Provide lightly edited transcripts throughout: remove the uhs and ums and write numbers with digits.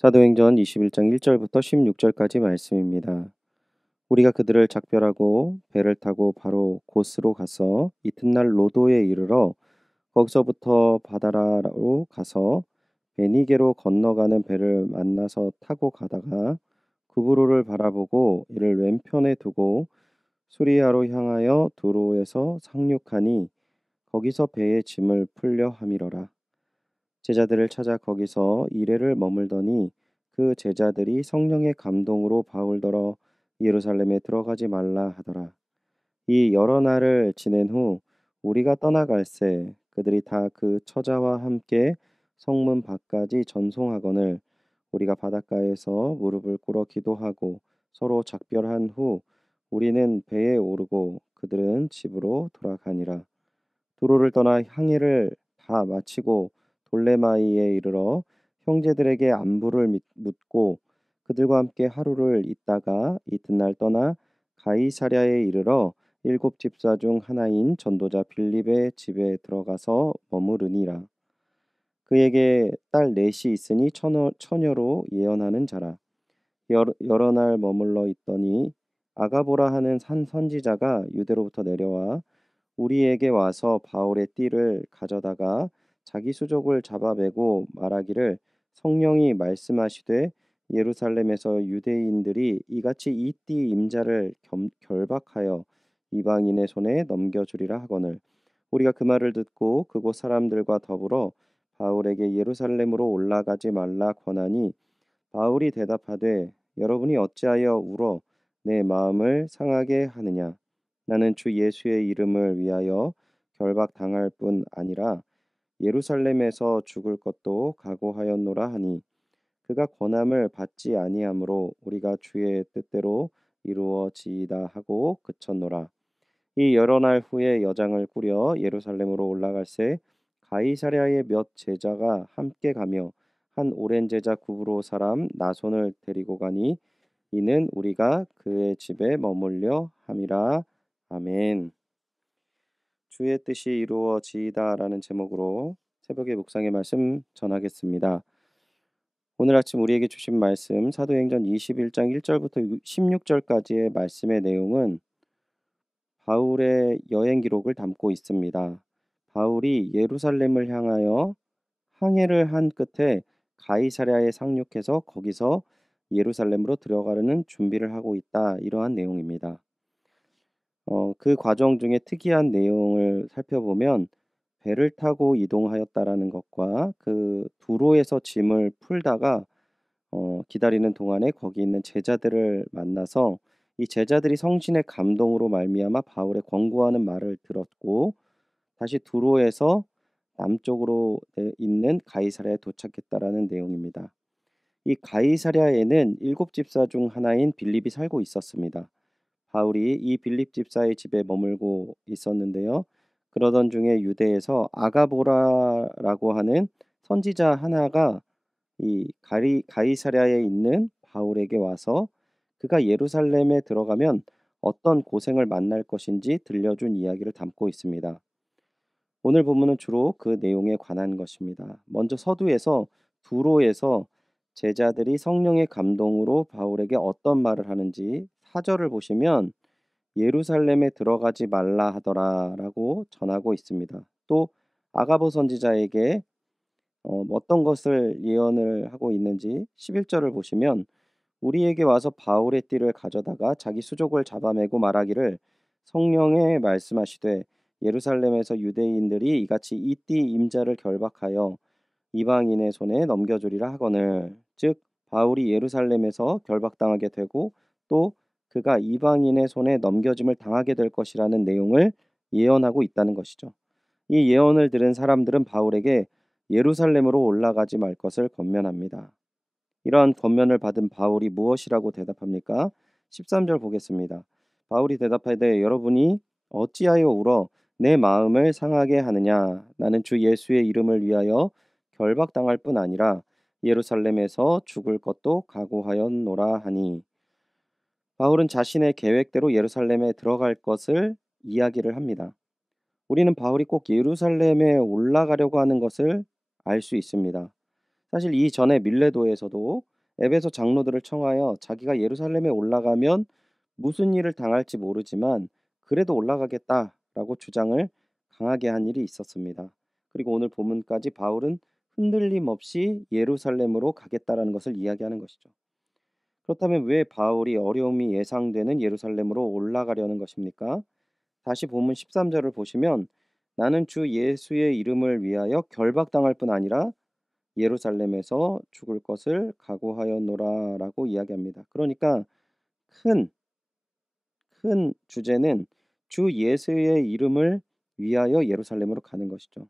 사도행전 21장 1절부터 16절까지 말씀입니다. 우리가 그들을 작별하고 배를 타고 바로 곳으로 가서 이튿날 로도에 이르러 거기서부터 바다라로 가서 베니게로 건너가는 배를 만나서 타고 가다가 구브로를 바라보고 이를 왼편에 두고 수리아로 향하여 두로에서 상륙하니 거기서 배의 짐을 풀려 함이러라. 제자들을 찾아 거기서 이레를 머물더니 그 제자들이 성령의 감동으로 바울더러 예루살렘에 들어가지 말라 하더라. 이 여러 날을 지낸 후 우리가 떠나갈새 그들이 다 그 처자와 함께 성문 밖까지 전송하거늘 우리가 바닷가에서 무릎을 꿇어 기도하고 서로 작별한 후 우리는 배에 오르고 그들은 집으로 돌아가니라. 두로를 떠나 항해를 다 마치고 돌레마이에 이르러 형제들에게 안부를 묻고 그들과 함께 하루를 있다가 이튿날 떠나 가이사랴에 이르러 일곱 집사 중 하나인 전도자 빌립의 집에 들어가서 머무르니라. 그에게 딸 넷이 있으니 처녀로 예언하는 자라. 여러 날 머물러 있더니 아가보라 하는 산 선지자가 유대로부터 내려와 우리에게 와서 바울의 띠를 가져다가 자기 수족을 잡아매고 말하기를 성령이 말씀하시되 예루살렘에서 유대인들이 이같이 이 띠 임자를 결박하여 이방인의 손에 넘겨주리라 하거늘 우리가 그 말을 듣고 그곳 사람들과 더불어 바울에게 예루살렘으로 올라가지 말라 권하니 바울이 대답하되 여러분이 어찌하여 울어 내 마음을 상하게 하느냐 나는 주 예수의 이름을 위하여 결박당할 뿐 아니라 예루살렘에서 죽을 것도 각오하였노라 하니 그가 권함을 받지 아니하므로 우리가 주의 뜻대로 이루어지이다 하고 그쳤노라. 이 여러 날 후에 여장을 꾸려 예루살렘으로 올라갈새 가이사랴의 몇 제자가 함께 가며 한 오랜 제자 구브로 사람 나손을 데리고 가니 이는 우리가 그의 집에 머물려 함이라. 아멘. 주의 뜻이 이루어지이다라는 제목으로 새벽의 묵상의 말씀 전하겠습니다. 오늘 아침 우리에게 주신 말씀 사도행전 21장 1절부터 16절까지의 말씀의 내용은 바울의 여행 기록을 담고 있습니다. 바울이 예루살렘을 향하여 항해를 한 끝에 가이사랴에 상륙해서 거기서 예루살렘으로 들어가려는 준비를 하고 있다. 이러한 내용입니다. 그 과정 중에 특이한 내용을 살펴보면 배를 타고 이동하였다라는 것과 그 두로에서 짐을 풀다가 기다리는 동안에 거기 있는 제자들을 만나서 이 제자들이 성신의 감동으로 말미암아 바울의 권고하는 말을 들었고 다시 두로에서 남쪽으로 있는 가이사랴에 도착했다라는 내용입니다. 이 가이사랴에는 일곱 집사 중 하나인 빌립이 살고 있었습니다. 바울이 이 빌립 집사의 집에 머물고 있었는데요. 그러던 중에 유대에서 아가보라라고 하는 선지자 하나가 이 가이사랴에 있는 바울에게 와서 그가 예루살렘에 들어가면 어떤 고생을 만날 것인지 들려준 이야기를 담고 있습니다. 오늘 본문은 주로 그 내용에 관한 것입니다. 먼저 서두에서 두로에서 제자들이 성령의 감동으로 바울에게 어떤 말을 하는지 4절을 보시면 예루살렘에 들어가지 말라 하더라라고 전하고 있습니다. 또 아가보 선지자에게 어떤 것을 예언을 하고 있는지 11절을 보시면 우리에게 와서 바울의 띠를 가져다가 자기 수족을 잡아매고 말하기를 성령의 말씀하시되 예루살렘에서 유대인들이 이같이 이 띠 임자를 결박하여 이방인의 손에 넘겨주리라 하거늘 즉 바울이 예루살렘에서 결박당하게 되고 또 그가 이방인의 손에 넘겨짐을 당하게 될 것이라는 내용을 예언하고 있다는 것이죠. 이 예언을 들은 사람들은 바울에게 예루살렘으로 올라가지 말 것을 권면합니다. 이러한 권면을 받은 바울이 무엇이라고 대답합니까? 13절 보겠습니다. 바울이 대답하되 여러분이 어찌하여 울어 내 마음을 상하게 하느냐 나는 주 예수의 이름을 위하여 결박당할 뿐 아니라 예루살렘에서 죽을 것도 각오하였노라 하니 바울은 자신의 계획대로 예루살렘에 들어갈 것을 이야기를 합니다. 우리는 바울이 꼭 예루살렘에 올라가려고 하는 것을 알 수 있습니다. 사실 이전에 밀레도에서도 에베소 장로들을 청하여 자기가 예루살렘에 올라가면 무슨 일을 당할지 모르지만 그래도 올라가겠다라고 주장을 강하게 한 일이 있었습니다. 그리고 오늘 본문까지 바울은 흔들림 없이 예루살렘으로 가겠다라는 것을 이야기하는 것이죠. 그렇다면 왜 바울이 어려움이 예상되는 예루살렘으로 올라가려는 것입니까? 다시 본문 13절을 보시면 나는 주 예수의 이름을 위하여 결박당할 뿐 아니라 예루살렘에서 죽을 것을 각오하였노라라고 이야기합니다. 그러니까 큰, 큰 주제는 주 예수의 이름을 위하여 예루살렘으로 가는 것이죠.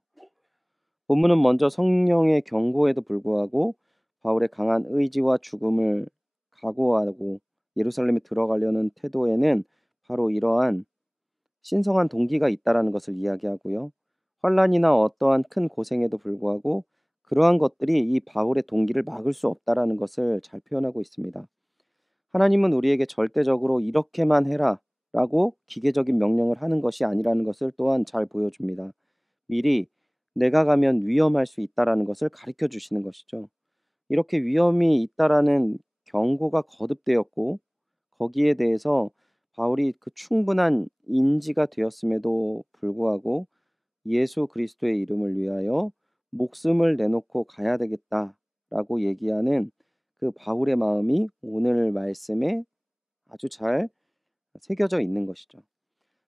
본문은 먼저 성령의 경고에도 불구하고 바울의 강한 의지와 죽음을 각오하고 예루살렘에 들어가려는 태도에는 바로 이러한 신성한 동기가 있다라는 것을 이야기하고요. 환란이나 어떠한 큰 고생에도 불구하고 그러한 것들이 이 바울의 동기를 막을 수 없다라는 것을 잘 표현하고 있습니다. 하나님은 우리에게 절대적으로 이렇게만 해라라고 기계적인 명령을 하는 것이 아니라는 것을 또한 잘 보여줍니다. 미리 내가 가면 위험할 수 있다라는 것을 가르쳐 주시는 것이죠. 이렇게 위험이 있다라는 경고가 거듭되었고 거기에 대해서 바울이 그 충분한 인지가 되었음에도 불구하고 예수 그리스도의 이름을 위하여 목숨을 내놓고 가야 되겠다라고 얘기하는 그 바울의 마음이 오늘 말씀에 아주 잘 새겨져 있는 것이죠.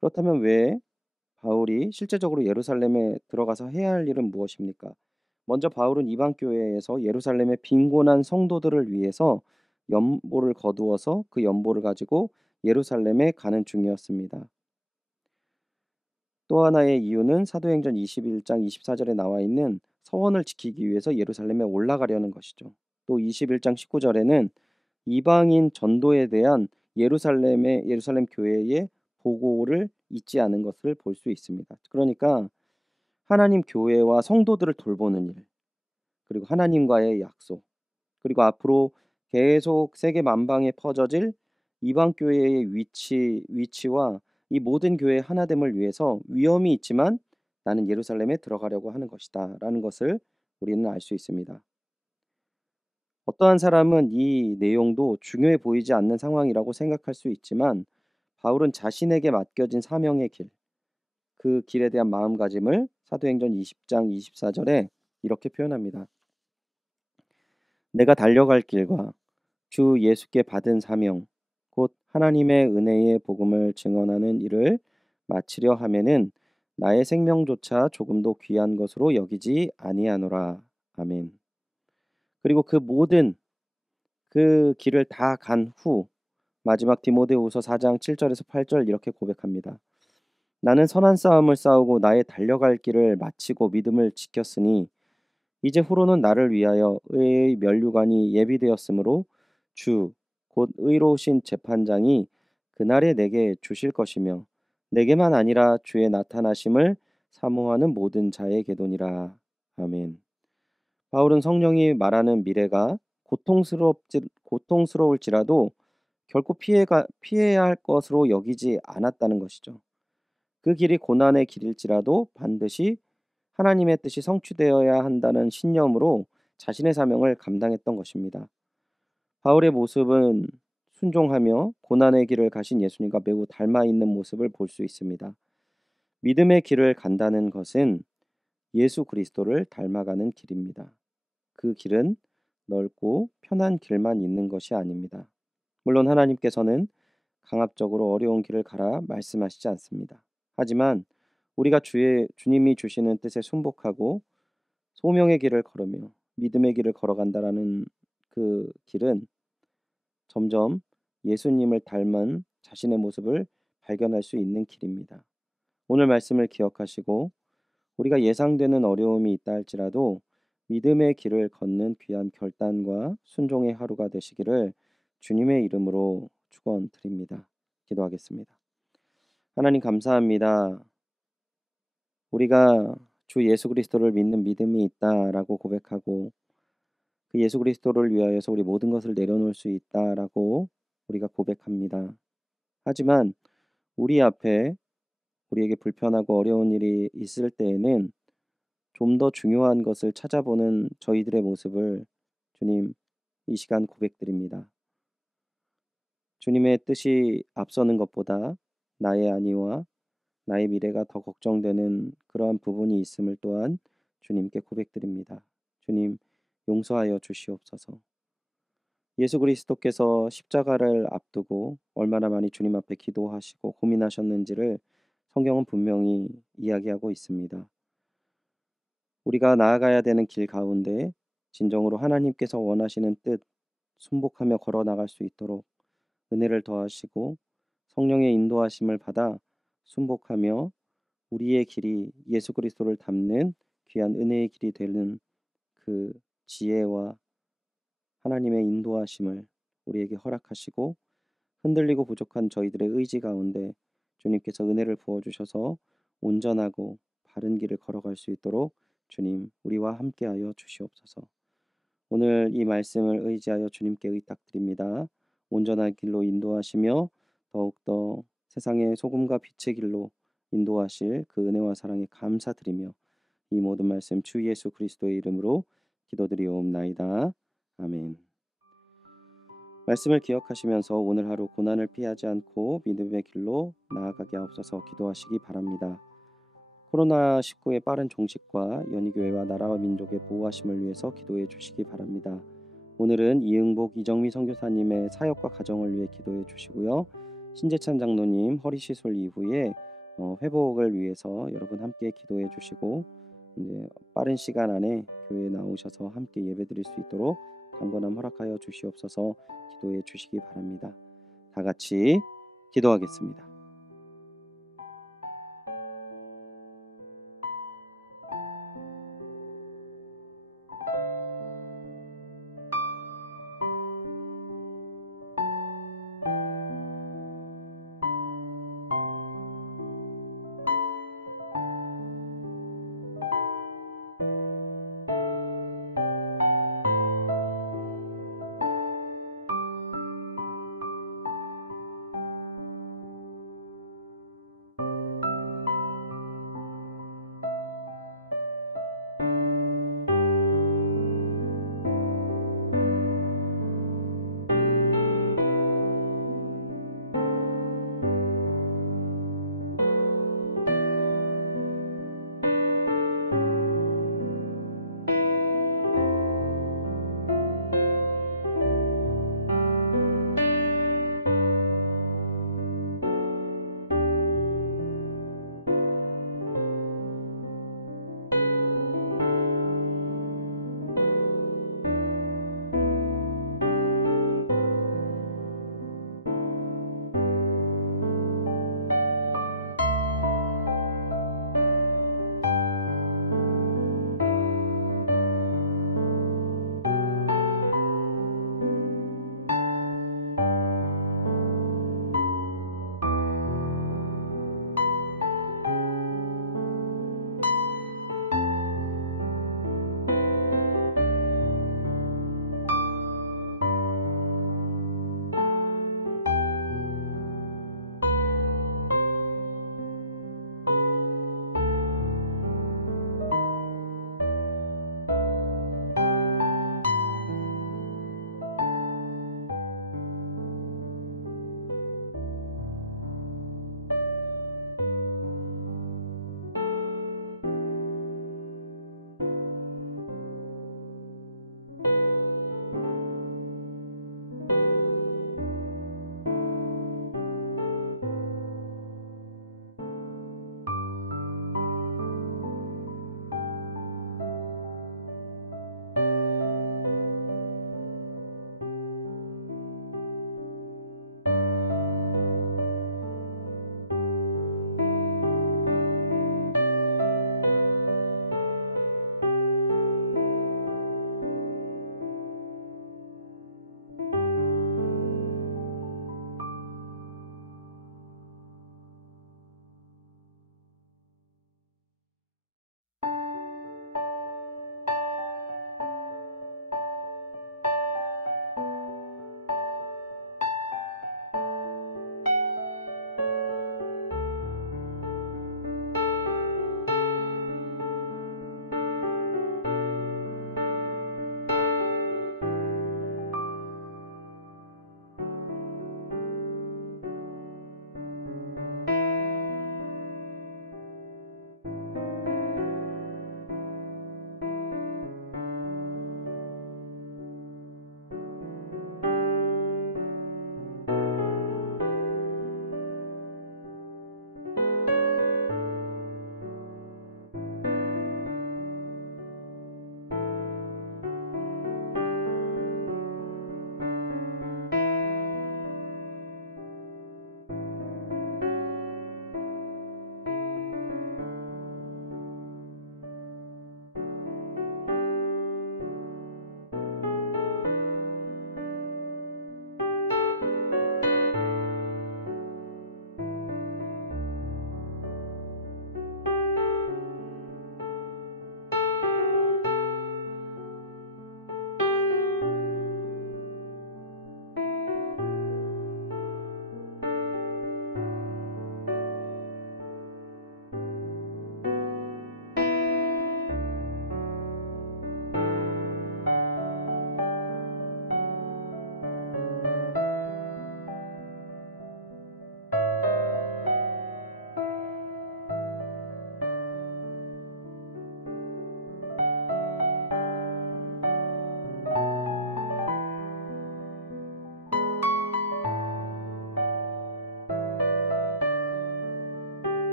그렇다면 왜 바울이 실제적으로 예루살렘에 들어가서 해야 할 일은 무엇입니까? 먼저 바울은 이방 교회에서 예루살렘의 빈곤한 성도들을 위해서 연보를 거두어서 그 연보를 가지고 예루살렘에 가는 중이었습니다. 또 하나의 이유는 사도행전 21장 24절에 나와 있는 서원을 지키기 위해서 예루살렘에 올라가려는 것이죠. 또 21장 19절에는 이방인 전도에 대한 예루살렘 교회의 보고를 잊지 않은 것을 볼 수 있습니다. 그러니까 하나님 교회와 성도들을 돌보는 일, 그리고 하나님과의 약속, 그리고 앞으로 계속 세계 만방에 퍼져질 이방 교회의 위치와 이 모든 교회의 하나됨을 위해서 위험이 있지만 나는 예루살렘에 들어가려고 하는 것이다라는 것을 우리는 알 수 있습니다. 어떠한 사람은 이 내용도 중요해 보이지 않는 상황이라고 생각할 수 있지만 바울은 자신에게 맡겨진 사명의 길, 그 길에 대한 마음가짐을 사도행전 20장 24절에 이렇게 표현합니다. 내가 달려갈 길과 주 예수께 받은 사명, 곧 하나님의 은혜의 복음을 증언하는 일을 마치려 하면은 나의 생명조차 조금도 귀한 것으로 여기지 아니하노라. 아멘. 그리고 그 모든 그 길을 다 간 후 마지막 디모데후서 4장 7절에서 8절 이렇게 고백합니다. 나는 선한 싸움을 싸우고 나의 달려갈 길을 마치고 믿음을 지켰으니 이제 후로는 나를 위하여 의의 면류관이 예비되었으므로 주 곧 의로우신 재판장이 그날에 내게 주실 것이며 내게만 아니라 주의 나타나심을 사모하는 모든 자에게도니라. 아멘. 바울은 성령이 말하는 미래가 고통스러울지라도 결코 피해야 할 것으로 여기지 않았다는 것이죠. 그 길이 고난의 길일지라도 반드시 하나님의 뜻이 성취되어야 한다는 신념으로 자신의 사명을 감당했던 것입니다. 바울의 모습은 순종하며 고난의 길을 가신 예수님과 매우 닮아 있는 모습을 볼 수 있습니다. 믿음의 길을 간다는 것은 예수 그리스도를 닮아가는 길입니다. 그 길은 넓고 편한 길만 있는 것이 아닙니다. 물론 하나님께서는 강압적으로 어려운 길을 가라 말씀하시지 않습니다. 하지만 우리가 주님이 주시는 뜻에 순복하고 소명의 길을 걸으며 믿음의 길을 걸어간다라는 그 길은 점점 예수님을 닮은 자신의 모습을 발견할 수 있는 길입니다. 오늘 말씀을 기억하시고 우리가 예상되는 어려움이 있다 할지라도 믿음의 길을 걷는 귀한 결단과 순종의 하루가 되시기를 주님의 이름으로 축원드립니다. 기도하겠습니다. 하나님 감사합니다. 우리가 주 예수 그리스도를 믿는 믿음이 있다라고 고백하고 그 예수 그리스도를 위하여서 우리 모든 것을 내려놓을 수 있다라고 우리가 고백합니다. 하지만 우리 앞에 우리에게 불편하고 어려운 일이 있을 때에는 좀 더 중요한 것을 찾아보는 저희들의 모습을 주님 이 시간 고백드립니다. 주님의 뜻이 앞서는 것보다 나의 안위와 나의 미래가 더 걱정되는 그러한 부분이 있음을 또한 주님께 고백드립니다. 주님 용서하여 주시옵소서. 예수 그리스도께서 십자가를 앞두고 얼마나 많이 주님 앞에 기도하시고 고민하셨는지를 성경은 분명히 이야기하고 있습니다. 우리가 나아가야 되는 길 가운데 진정으로 하나님께서 원하시는 뜻 순복하며 걸어 나갈 수 있도록 은혜를 더하시고 성령의 인도하심을 받아 순복하며 우리의 길이 예수 그리스도를 닮는 귀한 은혜의 길이 되는 그 지혜와 하나님의 인도하심을 우리에게 허락하시고 흔들리고 부족한 저희들의 의지 가운데 주님께서 은혜를 부어주셔서 온전하고 바른 길을 걸어갈 수 있도록 주님 우리와 함께하여 주시옵소서. 오늘 이 말씀을 의지하여 주님께 의탁드립니다. 온전한 길로 인도하시며 더욱더 세상의 소금과 빛의 길로 인도하실 그 은혜와 사랑에 감사드리며 이 모든 말씀 주 예수 그리스도의 이름으로 기도드리옵나이다. 아멘. 말씀을 기억하시면서 오늘 하루 고난을 피하지 않고 믿음의 길로 나아가게 하옵소서 기도하시기 바랍니다. 코로나19의 빠른 종식과 연희교회와 나라와 민족의 보호하심을 위해서 기도해 주시기 바랍니다. 오늘은 이응복 이정미 선교사님의 사역과 가정을 위해 기도해 주시고요. 신재찬 장로님 허리 시술 이후에 회복을 위해서 여러분 함께 기도해 주시고 이제 빠른 시간 안에 교회에 나오셔서 함께 예배드릴 수 있도록 강건함 허락하여 주시옵소서 기도해 주시기 바랍니다. 다 같이 기도하겠습니다.